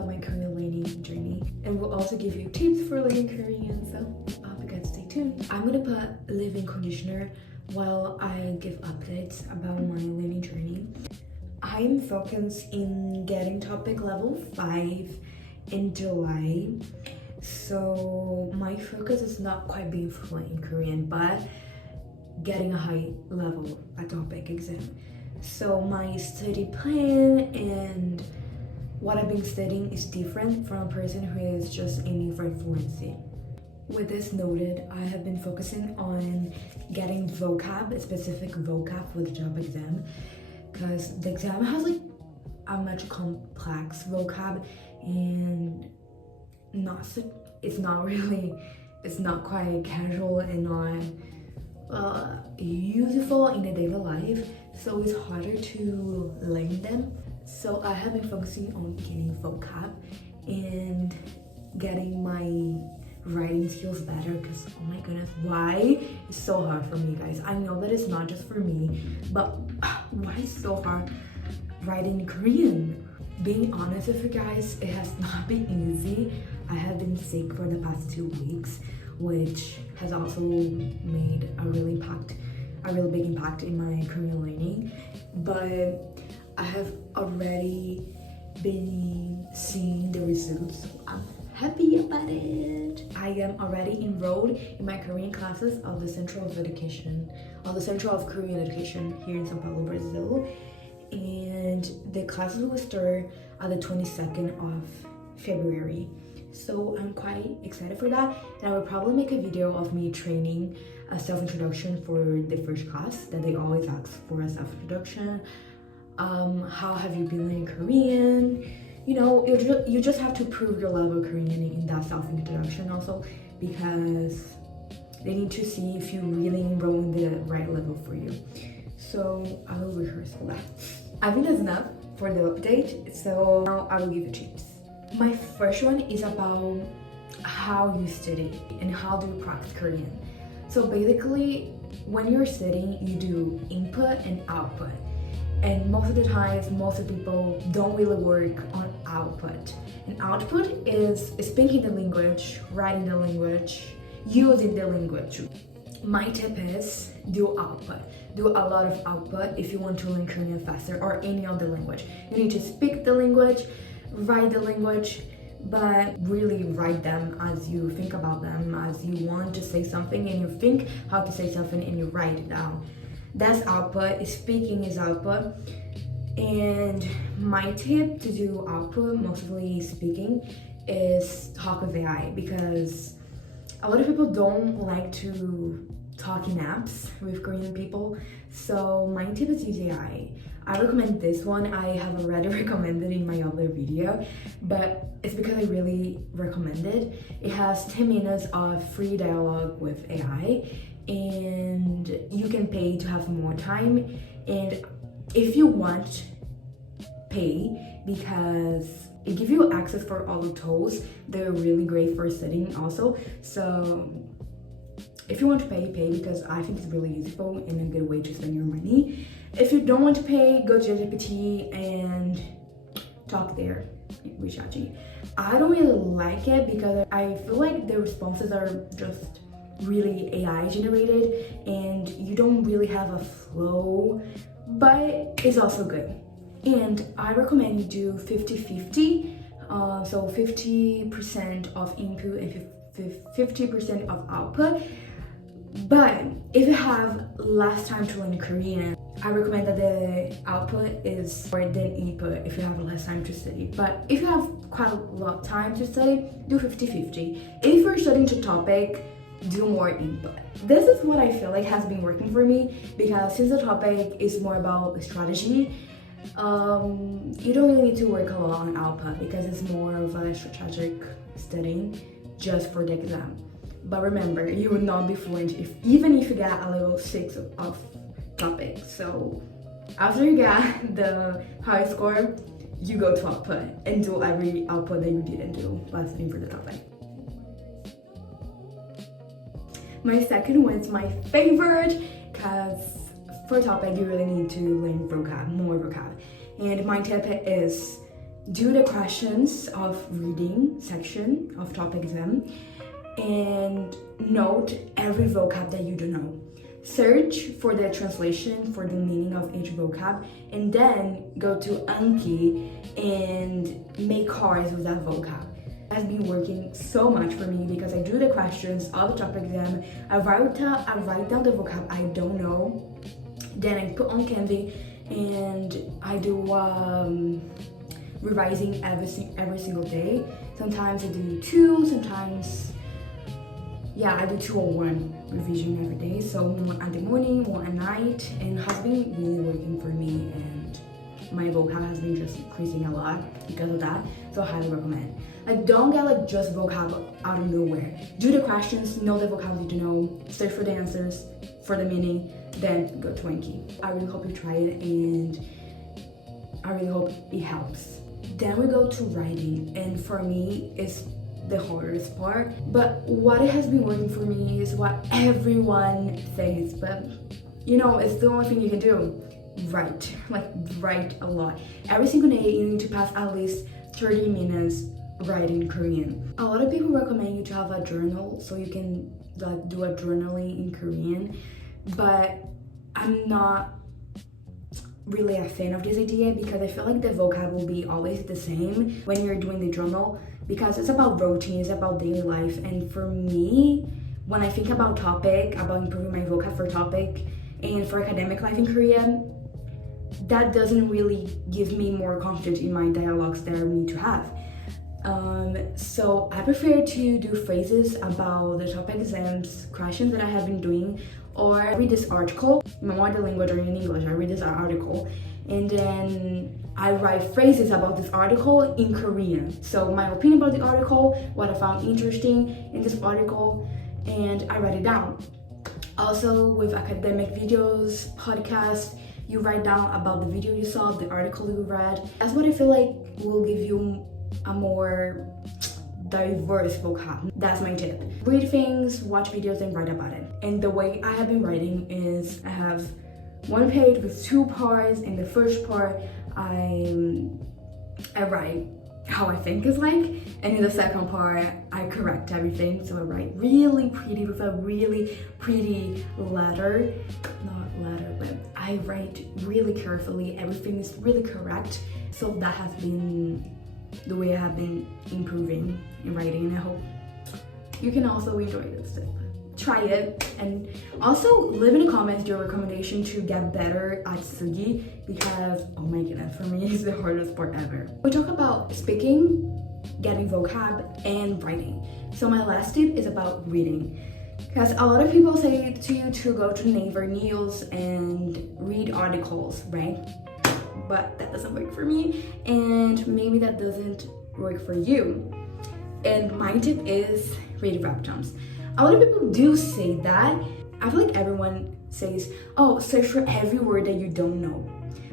about my Korean learning journey, and will also give you tips for learning Korean, so I hope you guys stay tuned. I'm gonna put leave-in conditioner while I give updates about my learning journey. I'm focused in getting TOPIK level 5 in July, so my focus is not quite being fluent in Korean, but getting a high level at TOPIK exam. So my study plan and what I've been studying is different from a person who is just aiming for fluency. With this noted, I have been focusing on getting vocab, a specific vocab for the job exam, because the exam has like a much complex vocab and it's not quite casual and not useful in the daily life, so it's harder to learn them. So I have been focusing on getting vocab and getting my writing skills better, because oh my goodness, why it's so hard for me, guys. I know that it's not just for me, but why is it so hard writing Korean? Being honest with you guys, it has not been easy. I have been sick for the past 2 weeks, which has also made a really big impact in my Korean learning. But I have already been seeing the results, so I'm happy about it. I am already enrolled in my Korean classes of the Center of Korean Education here in São Paulo, Brazil. And the classes will start on the 22nd of February. So I'm quite excited for that, and I will probably make a video of me training a self-introduction for the first class that they always ask for, a self-introduction. How have you been learning Korean? You know, you just have to prove your level of Korean in that self-introduction also, because they need to see if you really enroll in the right level for you. So I will rehearse for that. I think that's enough for the update, so now I will give you tips. My first one is about how you study and how do you practice Korean. So basically, when you're studying, you do input and output. And most of the times, most of the people don't really work on output. And output is speaking the language, writing the language, using the language. My tip is do output. Do a lot of output if you want to learn Korean faster, or any other language. You need to speak the language, write the language, but really write them as you think about them, as you want to say something and you think how to say something and you write it down. That's output. Speaking is output. And my tip to do output, mostly speaking, is talk with AI, because a lot of people don't like to talk in apps with Korean people. So my tip is use AI. I recommend this one. I have already recommended in my other video, but it's because I really recommend it. It has 10 minutes of free dialogue with AI, and you can pay to have more time. And if you want, pay, because it gives you access for all the tools. They're really great for studying also. So if you want to pay, because I think it's really useful and a good way to spend your money. If you don't want to pay, go to GPT and talk there with ChatGPT. I don't really like it because I feel like the responses are just really AI generated and you don't really have a flow, but it's also good. And I recommend you do 50-50, so 50% of input and 50% of output. But if you have less time to learn Korean, I recommend that the output is more than input if you have less time to study. But if you have quite a lot of time to study, do 50-50. If you're studying to TOPIK, do more input. This is what I feel like has been working for me, because since the TOPIK is more about strategy, you don't really need to work a lot on output because it's more of a strategic studying just for the exam. But remember, you will not be fluent even if you get a level 6 of TOPIK. So after you get the high score, you go to output and do every output that you didn't do while studying for the TOPIK. My second one is my favorite, because for TOPIK you really need to learn vocab, more vocab. And my tip is do the questions of reading section of topic exam and note every vocab that you don't know. Search for the translation for the meaning of each vocab and then go to Anki and make cards with that vocab. It has been working so much for me because I do the questions of the topic exam, I write down the vocab I don't know, then I put on Canva and I do revising every single day. Sometimes I do 2, sometimes I do 2 or 1 revision every day. So 1 at the morning, 1 at night, and it has been really working for me, and my vocab has been just increasing a lot because of that. So I highly recommend. Like, don't get like just vocab out of nowhere. Do the questions, know the vocab you don't know, search for the answers, for the meaning, then go to Anki. I really hope you try it and I really hope it helps. Then we go to writing, and for me it's the hardest part, but what it has been working for me is what everyone says, but you know, it's the only thing you can do. Write a lot. Every single day you need to pass at least 30 minutes writing Korean. A lot of people recommend you to have a journal so you can like do a journaling in Korean, but I'm not really a fan of this idea because I feel like the vocab will be always the same when you're doing the journal, because it's about routine, it's about daily life. And for me, when I think about topic, about improving my vocab for topic and for academic life in Korea, that doesn't really give me more confidence in my dialogues that I need to have. So I prefer to do phrases about the topic exams questions that I have been doing, or I read this article, Memoir de Língua in English. I read this article and then I write phrases about this article in Korean. So my opinion about the article, what I found interesting in this article, and I write it down. Also with academic videos, podcasts, you write down about the video you saw, the article you read. That's what I feel like will give you a more diverse vocab. That's my tip. Read things, watch videos, and write about it. And the way I have been writing is I have 1 page with 2 parts. In the first part, I write how I think is like, and in the second part, I correct everything. So I write really pretty with a really pretty letter. Not letter, but I write really carefully. Everything is really correct. So that has been the way I have been improving in writing, and I hope you can also enjoy this tip. Try it, and also leave in the comments your recommendation to get better at Sugi, because oh my goodness, for me it's the hardest part ever. We talk about speaking, getting vocab, and writing. So my last tip is about reading, because a lot of people say to you to go to Naver News and read articles, right? But that doesn't work for me, and maybe that doesn't work for you. And my tip is read webtoons. A lot of people do say that. I feel like everyone says, oh, search for every word that you don't know.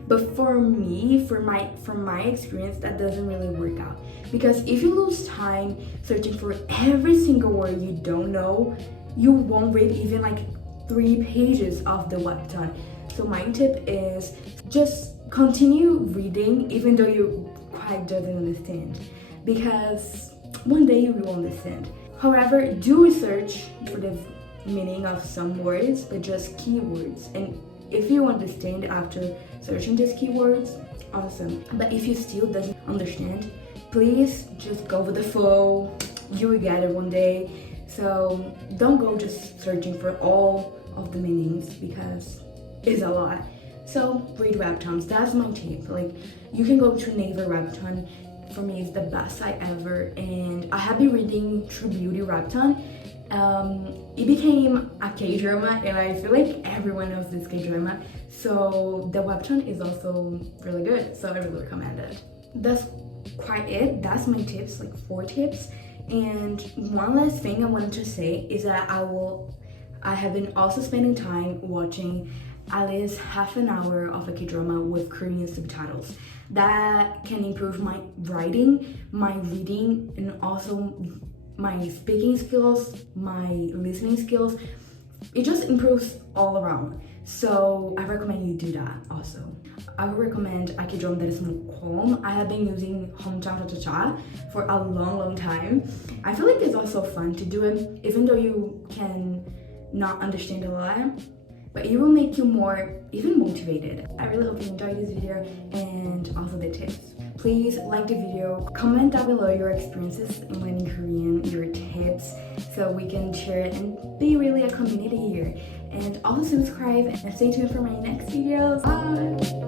But for me, from my experience, that doesn't really work out. Because if you lose time searching for every single word you don't know, you won't read even like 3 pages of the webtoon. So my tip is just continue reading even though you quite doesn't understand, because one day you will understand. However, do research for the meaning of some words, but just keywords. And if you understand after searching these keywords, awesome. But if you still doesn't understand, please just go with the flow. You will get it one day. So don't go just searching for all of the meanings, because it's a lot. So read webtoons. That's my tip. Like, you can go to Naver Webtoon. For me, it's the best site ever, and I have been reading True Beauty webtoon. It became a K-drama, and I feel like everyone knows this K-drama, so the webtoon is also really good, so I really recommend it. That's quite it. That's my tips, like 4 tips. And one last thing I wanted to say is that I have been also spending time watching at least half an hour of a K-drama with Korean subtitles. That can improve my writing, my reading, and also my speaking skills, my listening skills. it just improves all around. So I recommend you do that also. I would recommend Akidrum that is more calm. I have been using Home Cha Cha Cha for a long time. I feel like it's also fun to do it, even though you can not understand a lot, but it will make you more even motivated. I really hope you enjoyed this video and also the tips. Please like the video, comment down below your experiences in learning Korean, your tips, so we can share it and be really a community here. And also subscribe and stay tuned for my next videos. Bye!